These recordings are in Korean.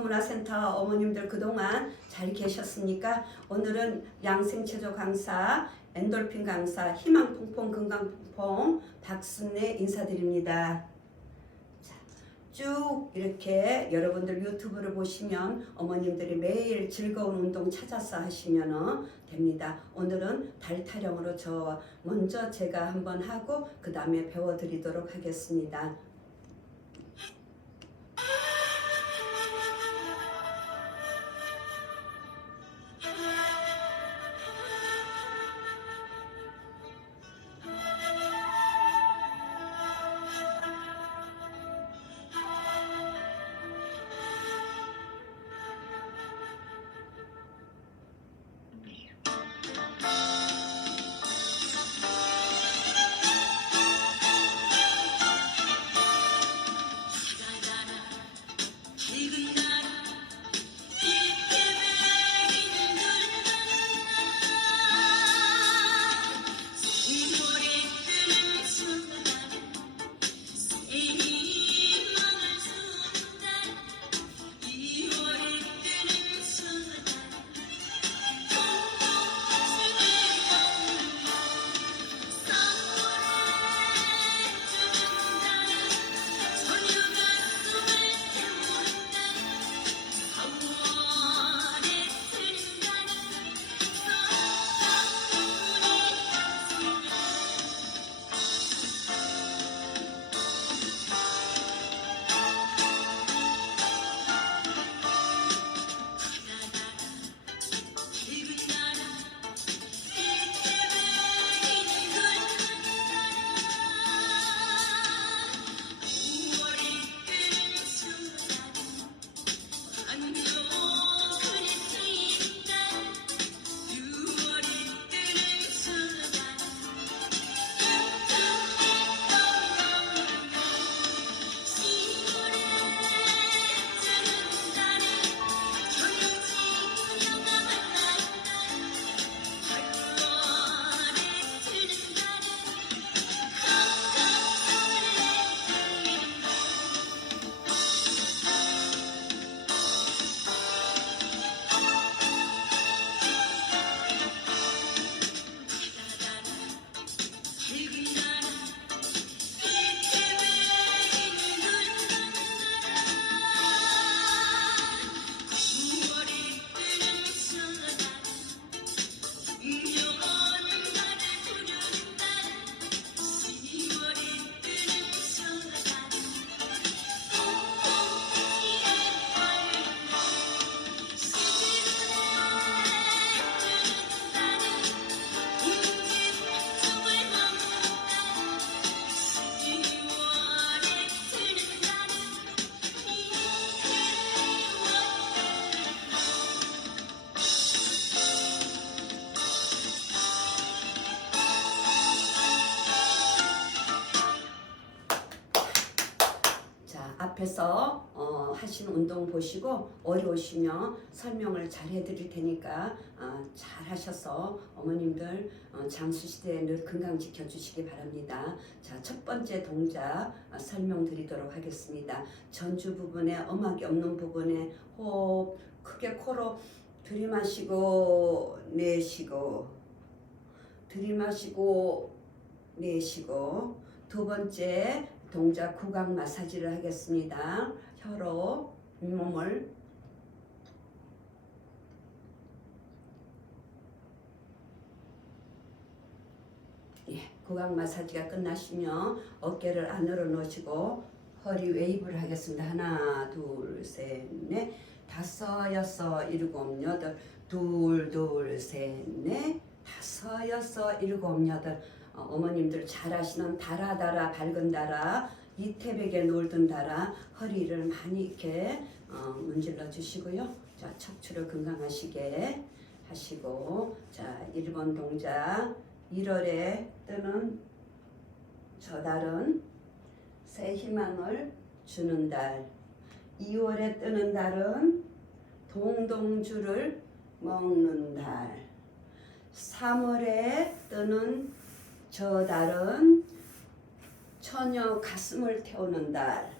문화센터 어머님들 그동안 잘 계셨습니까? 오늘은 양생체조 강사, 엔돌핀 강사, 희망풍퐁 건강풍퐁 박순애 인사드립니다. 자, 쭉 이렇게 여러분들 유튜브를 보시면 어머님들이 매일 즐거운 운동 찾아서 하시면 됩니다. 오늘은 달 타령으로 저 먼저 제가 한번 하고 그 다음에 배워드리도록 하겠습니다. 앞에서 어, 하신 운동 보시고 어려우시면 설명을 잘 해드릴 테니까 아, 잘 하셔서 어머님들 어, 장수 시대에 늘 건강 지켜주시기 바랍니다. 자, 첫 번째 동작 아, 설명드리도록 하겠습니다. 전주 부분에 음악이 없는 부분에 호흡 크게 코로 들이마시고 내쉬고 들이마시고 내쉬고 두 번째 동작 구강 마사지를 하겠습니다. 혀로 몸을 예, 구강 마사지가 끝나시면 어깨를 안으로 놓으시고 허리 웨이브를 하겠습니다. 하나, 둘, 셋, 넷, 다섯, 여섯, 일곱, 여덟, 둘, 둘, 셋, 넷, 다섯, 여섯, 일곱, 여덟. 어, 어머님들 잘 아시는 달아달아 밝은 달아 이태백에 놀던 달아 허리를 많이 이렇게 어, 문질러 주시고요. 자 척추를 건강하시게 하시고 자 1번 동작 1월에 뜨는 저 달은 새 희망을 주는 달 2월에 뜨는 달은 동동주를 먹는 달 3월에 뜨는 저 달은 처녀 가슴을 태우는 달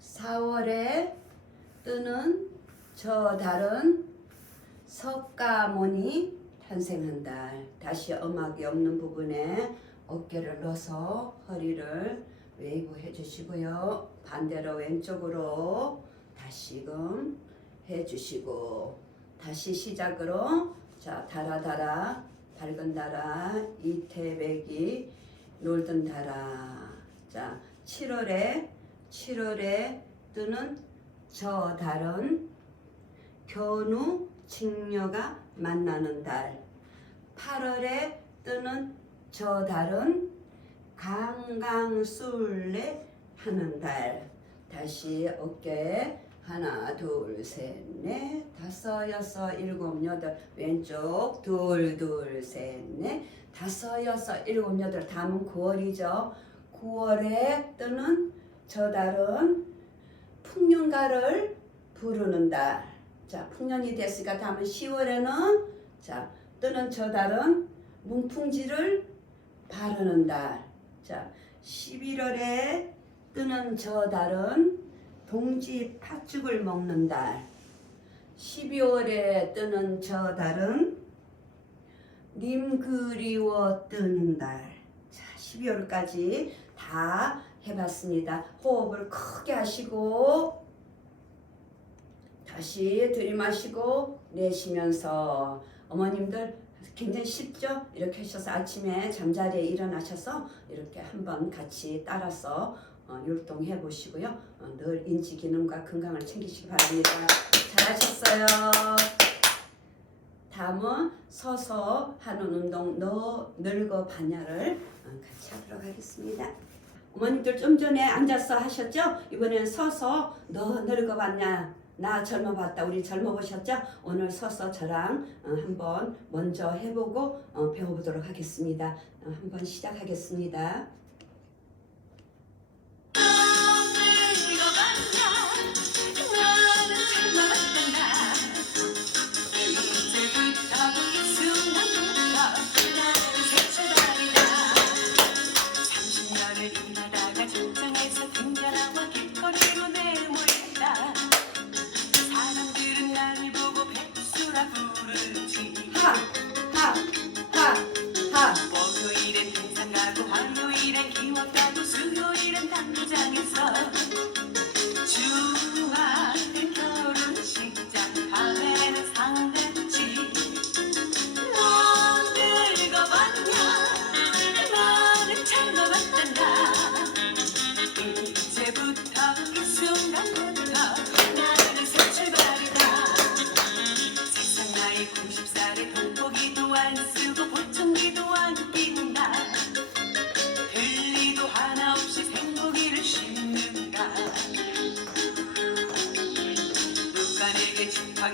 4월에 뜨는 저 달은 석가모니 탄생한 달. 다시 음악이 없는 부분에 어깨를 넣어서 허리를 웨이브 해주시고요. 반대로 왼쪽으로 다시금 해주시고 다시 시작으로 자 달아달아 밝은 달아 이태백이 놀던 달아. 자 7월에 7월에 뜨는 저 달은 견우 직녀가 만나는 달. 8월에 뜨는 저 달은 강강술래 하는 달. 다시 어깨 하나 둘 셋 넷. 다섯 여섯 일곱 여덟. 왼쪽 둘 둘 셋 넷. 다섯 여섯 일곱 여덟. 다음은 9월이죠. 9월에 뜨는 저 달은 풍년가를 부르는 달. 자, 풍년이 됐으니까 다음은 10월에는 자, 뜨는 저 달은 문풍지를 바르는 달. 자, 11월에 뜨는 저 달은 동지 팥죽을 먹는 달. 12월에 뜨는 저 달은 님 그리워 뜨는 달. 자, 12월까지 다 해봤습니다. 호흡을 크게 하시고 다시 들이마시고 내쉬면서 어머님들 굉장히 쉽죠? 이렇게 하셔서 아침에 잠자리에 일어나셔서 이렇게 한번 같이 따라서 어, 율동해 보시고요. 어, 늘 인지 기능과 건강을 챙기시기 바랍니다. 잘하셨어요. 다음은 서서 하는 운동 너 늙어 반야를 어, 같이 하도록 하겠습니다. 어머님들 좀 전에 앉아서 하셨죠? 이번엔 서서 너 늙어 봤냐? 나 젊어 봤다. 우리 젊어 보셨죠? 오늘 서서 저랑 어, 한번 먼저 해보고 어, 배워보도록 하겠습니다. 어, 한번 시작하겠습니다.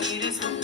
내게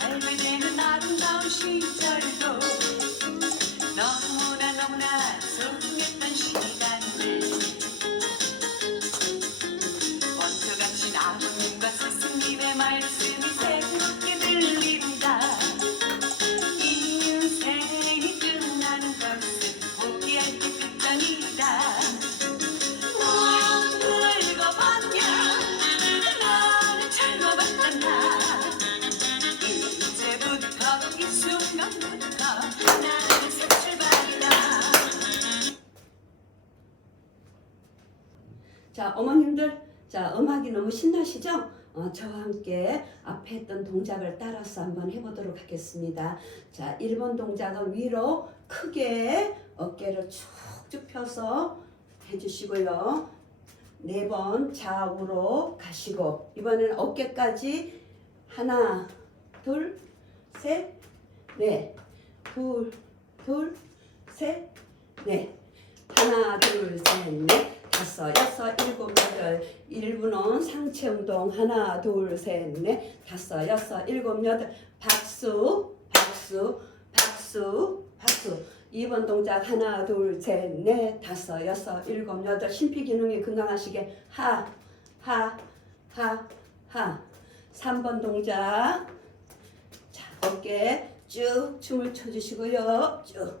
아기 되고 할 자, 어머님들, 자, 음악이 너무 신나시죠? 어, 저와 함께 앞에 했던 동작을 따라서 한번 해보도록 하겠습니다. 자, 1번 동작은 위로 크게 어깨를 쭉쭉 펴서 해주시고요. 네 번 좌우로 가시고 이번에는 어깨까지 하나, 둘, 셋, 넷, 둘, 둘, 셋, 넷, 하나, 둘, 셋, 넷, 다섯, 여섯, 일곱, 여덟, 일분은 상체 운동 하나, 둘, 셋, 넷, 다섯, 여섯, 일곱, 여덟, 박수, 박수, 박수, 박수. 2번 동작 하나, 둘, 셋, 넷, 다섯, 여섯, 일곱, 여덟, 심피 기능이 건강하시게 하, 하, 하, 하. 3번 동작 자, 어깨 쭉 춤을 춰주시고요. 쭉.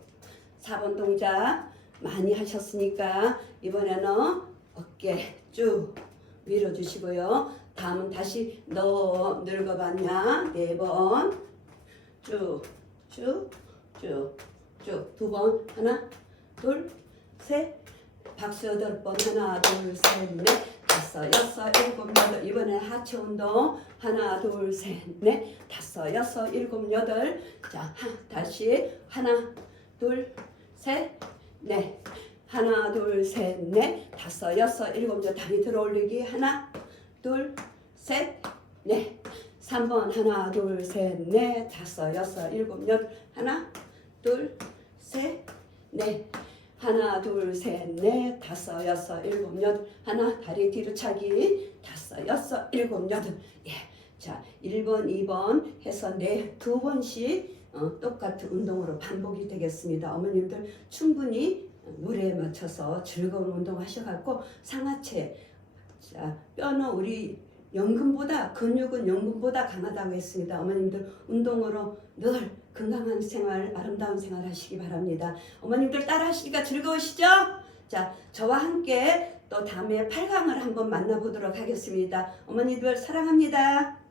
4번 동작 많이 하셨으니까 이번에는 어깨 쭉 밀어주시고요. 다음은 다시 너 늙어봤냐? 네 번. 쭉, 쭉, 쭉, 쭉. 두 번. 하나, 둘, 셋. 박수 여덟 번. 하나, 둘, 셋, 넷. 다섯, 여섯, 일곱, 여덟. 이번에 하체 운동. 하나, 둘, 셋, 넷. 다섯, 여섯, 일곱, 여덟. 자, 하, 다시. 하나, 둘, 셋, 넷. 하나, 둘, 셋, 넷. 다섯, 여섯, 일곱, 여덟. 다리 들어 올리기. 하나, 둘, 셋, 넷. 3번 하나, 둘, 셋, 넷. 다섯, 여섯, 일곱, 여덟. 하나, 둘, 셋, 넷. 하나, 둘, 셋, 넷, 다섯, 여섯, 일곱, 여덟. 하나, 다리 뒤로 차기. 다섯, 여섯, 일곱, 여덟. 예. 자, 1번, 2번 해서 네, 두 번씩 어, 똑같은 운동으로 반복이 되겠습니다. 어머님들 충분히 노래에 맞춰서 즐거운 운동 하셔갖고 상하체, 자, 뼈는 우리 연금보다 근육은 연금보다 강하다고 했습니다. 어머님들 운동으로 늘 건강한 생활, 아름다운 생활 하시기 바랍니다. 어머님들 따라 하시기가 즐거우시죠? 자, 저와 함께 또 다음에 8강을 한번 만나보도록 하겠습니다. 어머니들 사랑합니다.